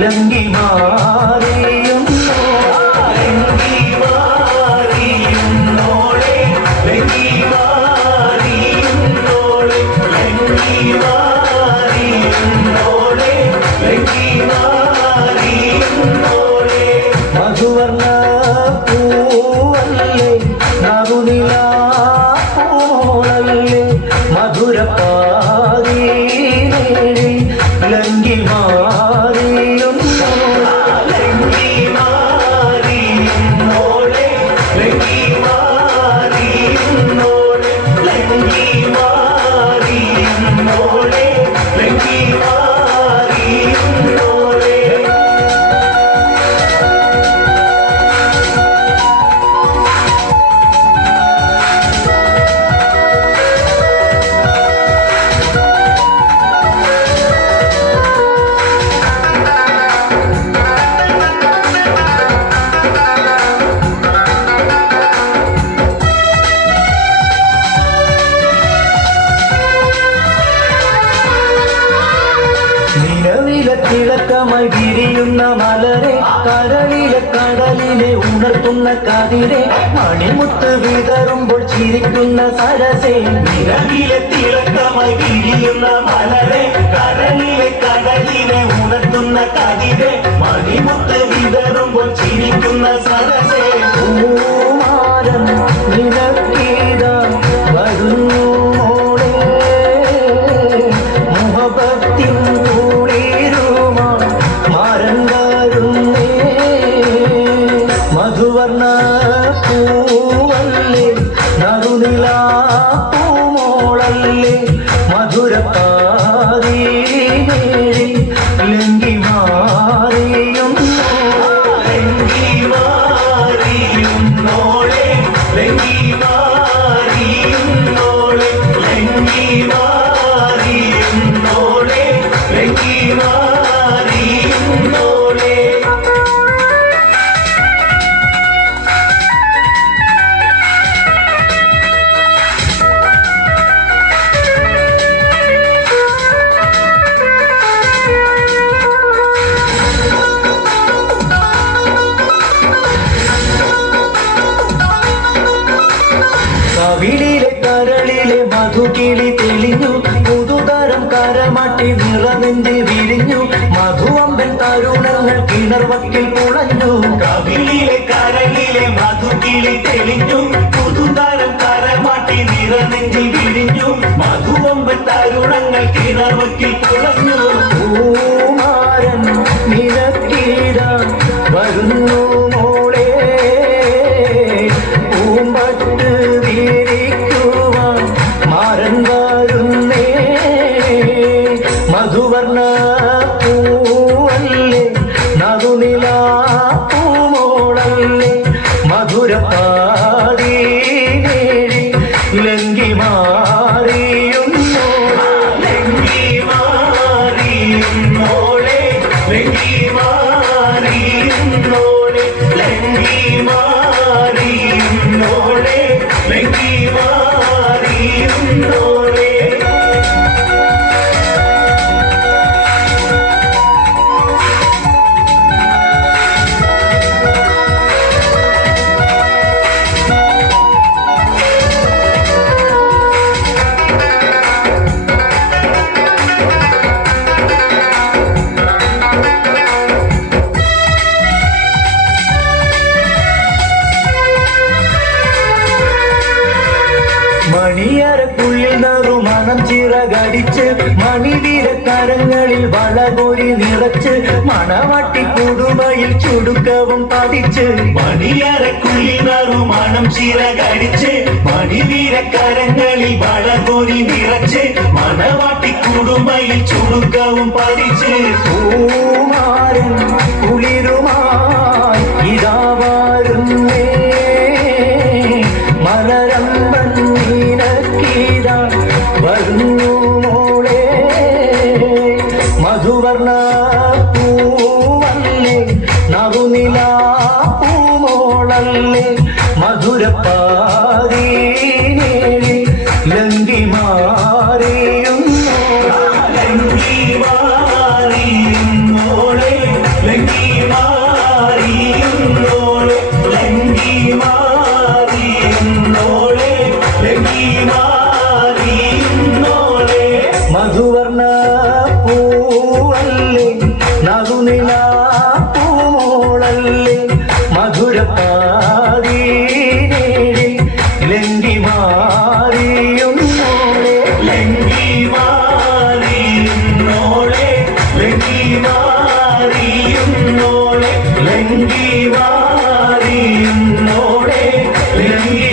ലങ്കി മാറിയുന്നോ ലങ്കി മാറിയുന്നോളെ ലങ്കി മാറിയുന്നോളെ ലങ്കി മാറിയുന്നോളെ ലങ്കി മാറിയുന്നോളെ മധുവർണ്ണ പൂവല്ലേ നറുനിലാ പൂവോളല്ലേ മധുരപ്പാതീനേഴി ലങ്കി മാറിയുന്നോ ലങ്കി മാറിയുന്നോളെ ലങ്കി മാറിയുന്നോളെ ലങ്കി മാറിയുന്നോളെ ലങ്കി മാറിയുന്നോളെ തിളക്കമായി വിരിയുന്ന മലരെ കരളിലെ കടലിനെ ഉണർത്തുന്ന കതിരെ മണിമുത്ത് വിതറുമ്പോൾ ചിരിക്കുന്ന സരസേ നിലവിലെ തിളക്കമായി വിരിയുന്ന മലരെ കരളിലെ കടലിനെ ഉണർത്തുന്ന കതിരെ മണിമുത്ത് വിതറുമ്പോൾ ചിരിക്കുന്ന സരസേ പൂമാരൻ നിനക്കീത വരുന്നു മധുവർണ്ണ പൂവല്ലേ നറുനിലാ പൂമോളല്ലേ മധുരപ്പാതീനേഴി ലങ്കി മാറിയുന്നോ ലങ്കി മാറിയുന്നോളെ ലങ്കി മാറിയുന്നോളെ ലങ്കി മാറിയുന്നോളെ ലങ്കി മാറിയുന്നോളെ കവിളിലെ കരളിലെ മധുകിളി തെളിഞ്ഞു പുതുതരം കരമാട്ടി നിറനെഞ്ചിൽ വിരിഞ്ഞു മധുവമ്പൻ തരുണങ്ങൾ കിണർവക്കിൽ പുളഞ്ഞു കവിളിലെ കരളിലെ മധുകിളി തെളിഞ്ഞു പുതുതരം കരമാട്ടി നിറനെഞ്ചിൽ വിരിഞ്ഞു മധുവമ്പൻ തരുണങ്ങൾ കിണർവക്കിൽ പുളഞ്ഞു പൂമാരൻ നിനക്കീത വരുന്നു മോളെ പൂമ്പട്ട് വിരിക്കുവാൻ മാരൻ വരുന്നേ മധുവർണ്ണ പൂവല്ലേ നറുനിലാ പൂമോളല്ലേ മധുരപ്പാതീനേഴി ലങ്കി മാറിയുന്നോ ലങ്കി മാറിയുന്നോളെ ലങ്കി മാറിയുന്നോളെ ലങ്കി മാറിയുന്നോളെ ലങ്കി മാറിയുന്നോളെ മണിയറക്കുള്ളിൽ നറുമണം ചിറകടിച്ച് മണിവീരക്കരങ്ങളിൽ വളകോരി നിറച്ച് മണവട്ടി കുടുമയിൽ ചുടുക്കവും പതിച്ച് മണിയറക്കുള്ളിൽ നറുമണം ചിറകടിച്ച് മണിവീരക്കരങ്ങളിൽ വളകോരി നിറച്ച് മണവാട്ടി കുടുമയിൽ ചുടുക്കവും പതിച്ച് പൂമാരൻ കുളിരുമായി ഇതാ വരുന്നേ മലരമ്പൻ നീനക്കീത വരുന്നു മോളെ മധുവർണ്ണ പൂവല്ലേ നറുനിലാ പൂമോളല്ലേ മധുരപ്പാതീനേഴി ലങ്കി മാറിയുന്നോ ലങ്കി മാറിയുന്നോളെ പൂമോളല്ലേ മധുരപ്പാതീനേഴിൽ ലങ്കി മാറിയുന്നോളെ ലങ്കി മാറിയുന്നോളെ ലങ്കി മാറിയുന്നോളെ ലങ്കി മാറിയുന്നോളെ ലങ്കി